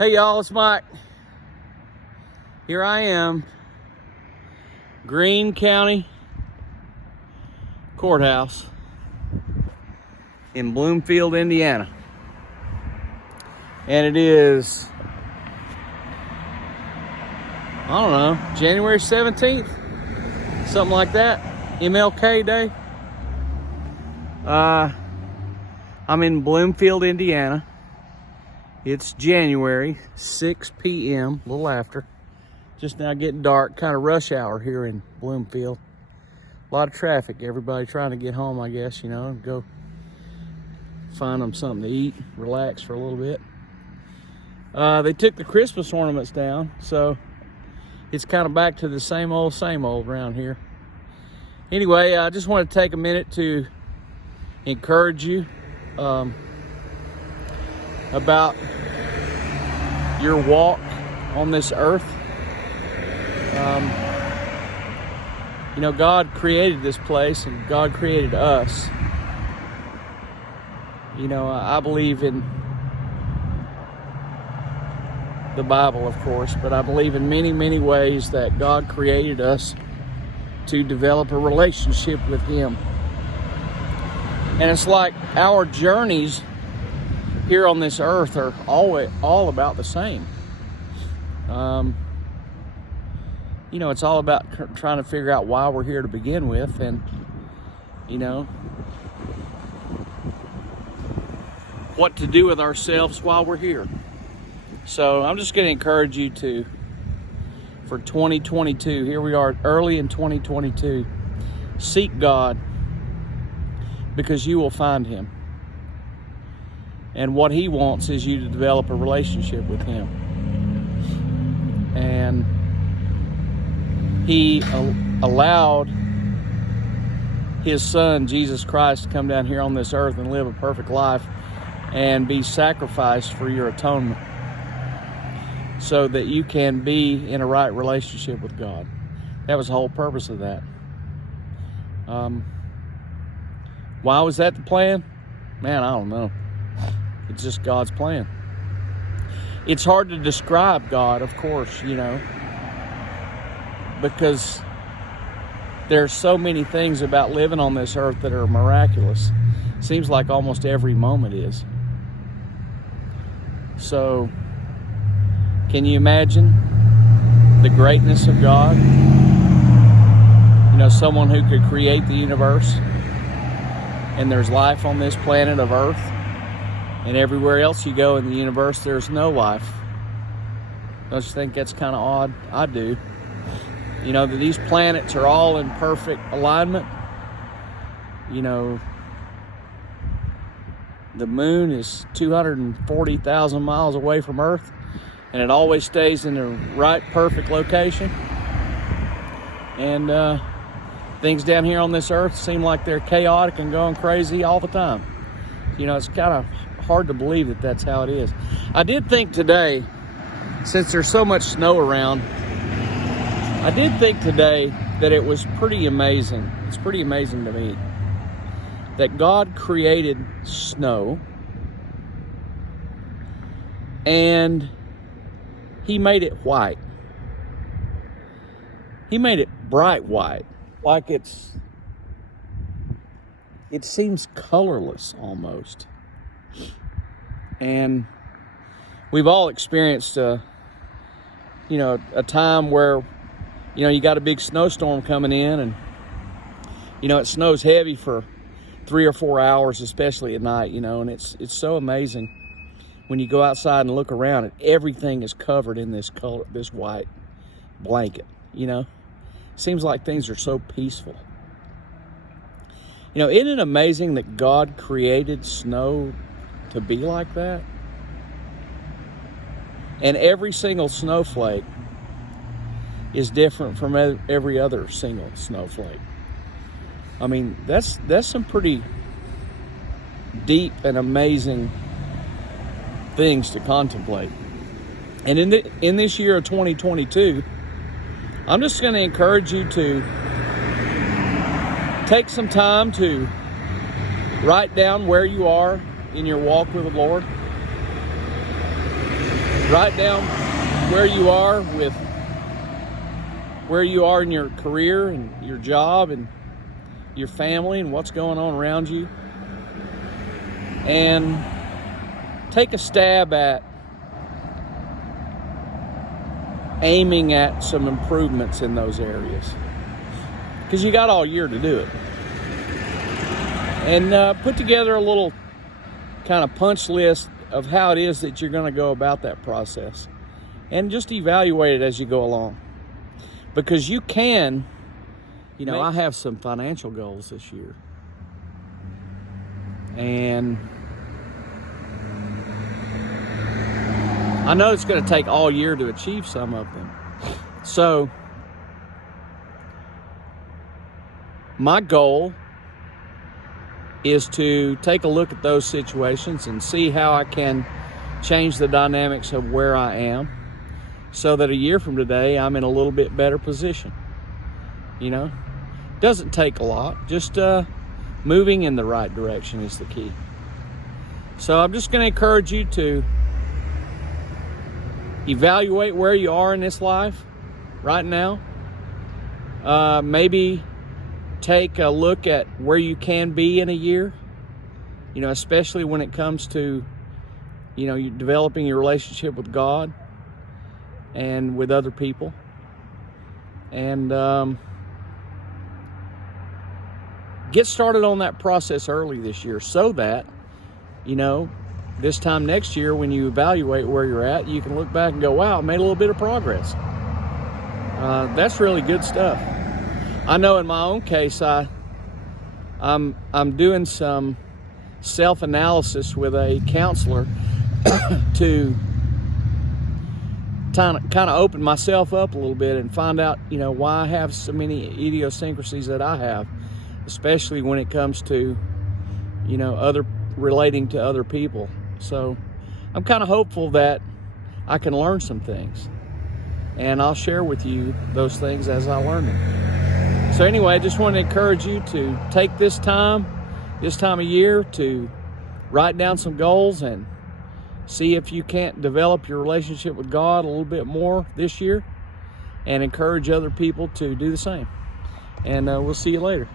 Hey y'all, it's Mike. Here I am, Greene County Courthouse in Bloomfield, Indiana. And it is, I don't know, January 17th, something like that, MLK Day. I'm in Bloomfield, Indiana. It's January, 6 p.m., a little after. Just now getting dark, kind of rush hour here in Bloomfield. A lot of traffic, everybody trying to get home, I guess, and go find them something to eat, relax for a little bit. They took the Christmas ornaments down, so it's kind of back to the same old around here. Anyway, I just want to take a minute to encourage you about your walk on this earth. God created this place and God created us. I believe in the Bible, of course, but I believe in many, many ways that God created us to develop a relationship with Him. And it's like our journeys here on this earth are all about the same. It's all about trying to figure out why we're here to begin with, and what to do with ourselves while we're here. So I'm just going to encourage you for 2022, here we are early in 2022, seek God, because you will find Him. And what He wants is you to develop a relationship with Him. And He allowed His Son, Jesus Christ, to come down here on this earth and live a perfect life and be sacrificed for your atonement, so that you can be in a right relationship with God. That was the whole purpose of that. Why was that the plan? Man, I don't know. It's just God's plan. It's hard to describe God, of course, because there's so many things about living on this earth that are miraculous. Seems like almost every moment is. So, can you imagine the greatness of God? Someone who could create the universe, and there's life on this planet of Earth, and everywhere else you go in the universe, there's no life. Don't you think that's kind of odd? I do. That these planets are all in perfect alignment. The moon is 240,000 miles away from Earth, and it always stays in the right, perfect location. And things down here on this earth seem like they're chaotic and going crazy all the time. It's kind of hard to believe that that's how it is. I did think today, since there's so much snow around, I did think today that it was pretty amazing. It's pretty amazing to me that God created snow, and He made it white. He made it bright white, like it seems colorless almost. And we've all experienced a time where you got a big snowstorm coming in, and it snows heavy for 3 or 4 hours, especially at night, and it's so amazing when you go outside and look around and everything is covered in this white blanket. Seems like things are so peaceful. Isn't it amazing that God created snow to be like that? And every single snowflake is different from every other single snowflake. I mean, that's some pretty deep and amazing things to contemplate. And in this year of 2022, I'm just going to encourage you to take some time to write down where you are in your walk with the Lord. Write down where you are in your career and your job and your family and what's going on around you. And take a stab at aiming at some improvements in those areas, because you got all year to do it. And put together a little kind of punch list of how it is that you're going to go about that process, and just evaluate it as you go along. Because you can, I have some financial goals this year, and I know it's going to take all year to achieve some of them. So my goal is to take a look at those situations and see how I can change the dynamics of where I am, so that a year from today I'm in a little bit better position. Doesn't take a lot, just moving in the right direction is the key. So I'm just going to encourage you to evaluate where you are in this life right now. Maybe take a look at where you can be in a year, especially when it comes to, you developing your relationship with God and with other people. And get started on that process early this year, so that, this time next year when you evaluate where you're at, you can look back and go, wow, I made a little bit of progress. That's really good stuff. I know in my own case, I'm doing some self-analysis with a counselor to kind of open myself up a little bit and find out, why I have so many idiosyncrasies that I have, especially when it comes to, relating to other people. So I'm kind of hopeful that I can learn some things, and I'll share with you those things as I learn them. So anyway, I just want to encourage you to take this time of year to write down some goals and see if you can't develop your relationship with God a little bit more this year, and encourage other people to do the same. And we'll see you later.